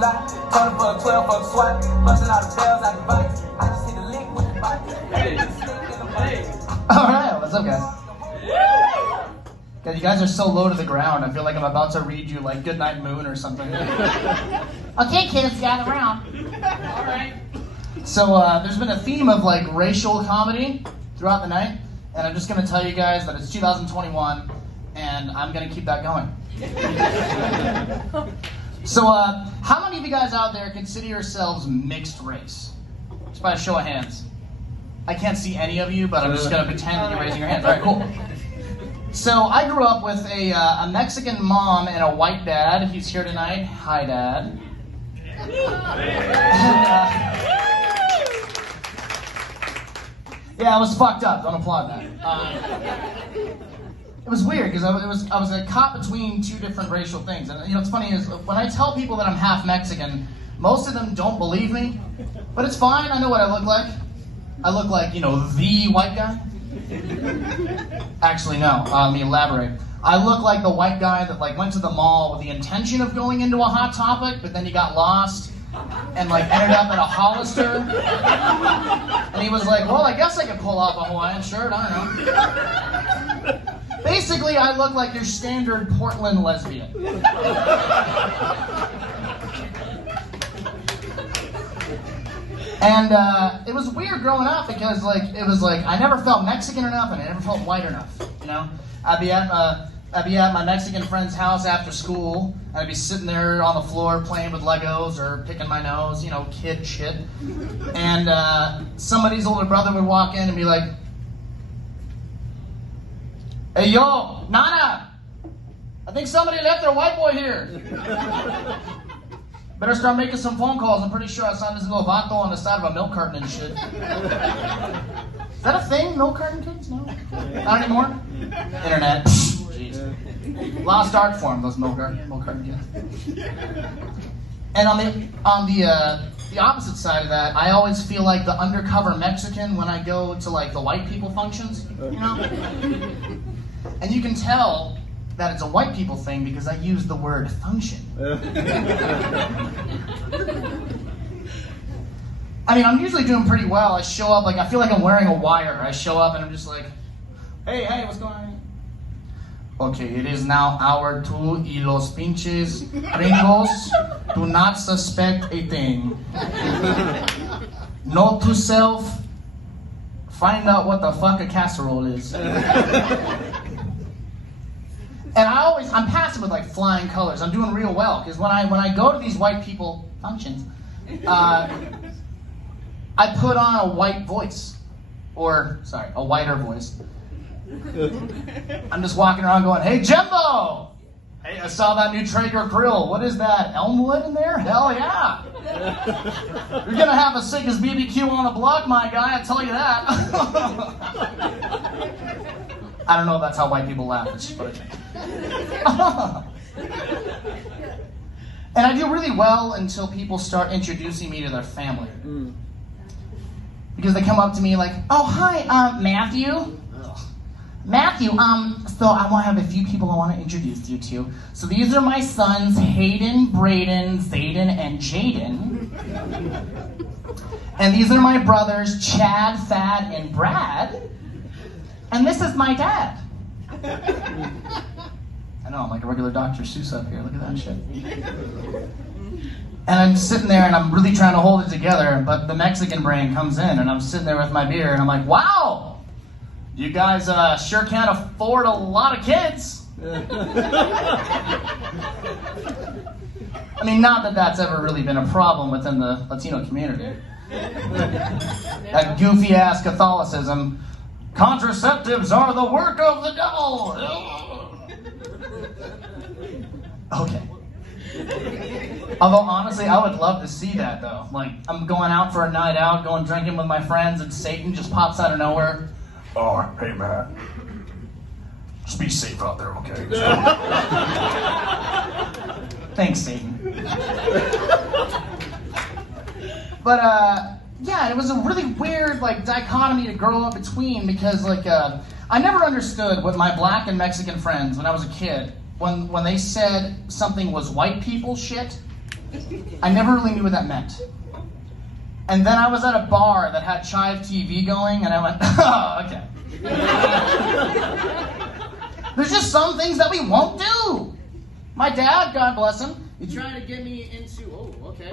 Turn for a 12 for a swat, busting all the bells out the bike. I just hit the lick with the bike. Alright, what's up, guys? God, you guys are so low to the ground. I feel like I'm about to read you like Goodnight Moon or something. Okay, kids, gather around. Alright. So, there's been a theme of like racial comedy throughout the night, and I'm just going to tell you guys that it's 2021, and I'm going to keep that going. So, how many of you guys out there consider yourselves mixed race? Just by a show of hands. I can't see any of you, but I'm just going to pretend that you're raising your hands. All right, cool. So, I grew up with a Mexican mom and a white dad. He's here tonight. Hi, Dad. Yeah, it was fucked up. Don't applaud that. It was weird because I was a caught between two different racial things. And you know what's funny is when I tell people that I'm half Mexican, most of them don't believe me. But it's fine. I know what I look like. I look like, you know, the white guy. Actually, no. Let me elaborate. I look like the white guy that like went to the mall with the intention of going into a Hot Topic, but then he got lost and like ended up at a Hollister. And he was like, well, I guess I could pull off a Hawaiian shirt. I don't know. Basically, I look like your standard Portland lesbian. And it was weird growing up because it was like I never felt Mexican enough and I never felt white enough. You know, I'd be at my Mexican friend's house after school. And I'd be sitting there on the floor playing with Legos or picking my nose, you know, kid shit. And somebody's older brother would walk in and be like, "Hey, yo, Nana, I think somebody left their white boy here. Better start making some phone calls. I'm pretty sure I saw this little vato on the side of a milk carton and shit." Is that a thing, milk carton kids? No? Not anymore? Internet. Jeez. Lost art form, those milk carton kids. And on the opposite side of that, I always feel like the undercover Mexican when I go to like the white people functions, you know? And you can tell that it's a white people thing because I use the word function. I mean, I'm usually doing pretty well. I show up, like, I feel like I'm wearing a wire. I show up and I'm just like, hey, what's going on? Okay, it is now hour 2 y los pinches gringos do not suspect a thing. Note to self, find out what the fuck a casserole is. And I'm passive with like flying colors. I'm doing real well because when I go to these white people functions, I put on a white voice, a whiter voice. I'm just walking around going, "Hey, Jimbo! Hey, I saw that new Traeger grill. What is that? Elmwood in there? Hell yeah! You're gonna have the sickest BBQ on the block, my guy. I tell you that." I don't know if that's how white people laugh. It's just what I think. And I do really well until people start introducing me to their family. Because they come up to me like, "Oh, hi, Matthew. Matthew, so I want to have a few people I want to introduce you to. So these are my sons, Hayden, Braden, Zayden, and Jaden. And these are my brothers, Chad, Thad, and Brad. And this is my dad." I know, I'm like a regular Dr. Seuss up here. Look at that shit. And I'm sitting there and I'm really trying to hold it together, but the Mexican brain comes in and I'm sitting there with my beer and I'm like, wow, you guys sure can't afford a lot of kids. I mean, not that that's ever really been a problem within the Latino community. That goofy-ass Catholicism. Contraceptives are the work of the devil. Okay. Although, honestly, I would love to see that, though. Like, I'm going out for a night out, going drinking with my friends, and Satan just pops out of nowhere. "Oh, hey, man. Just be safe out there, okay?" Thanks, Satan. But, yeah, it was a really weird, like, dichotomy to grow up between because, like, I never understood what my black and Mexican friends, when I was a kid, when they said something was white people shit, I never really knew what that meant. And then I was at a bar that had Chive TV going, and I went, oh, okay. There's just some things that we won't do. My dad, God bless him, he tried to get me into, oh, okay.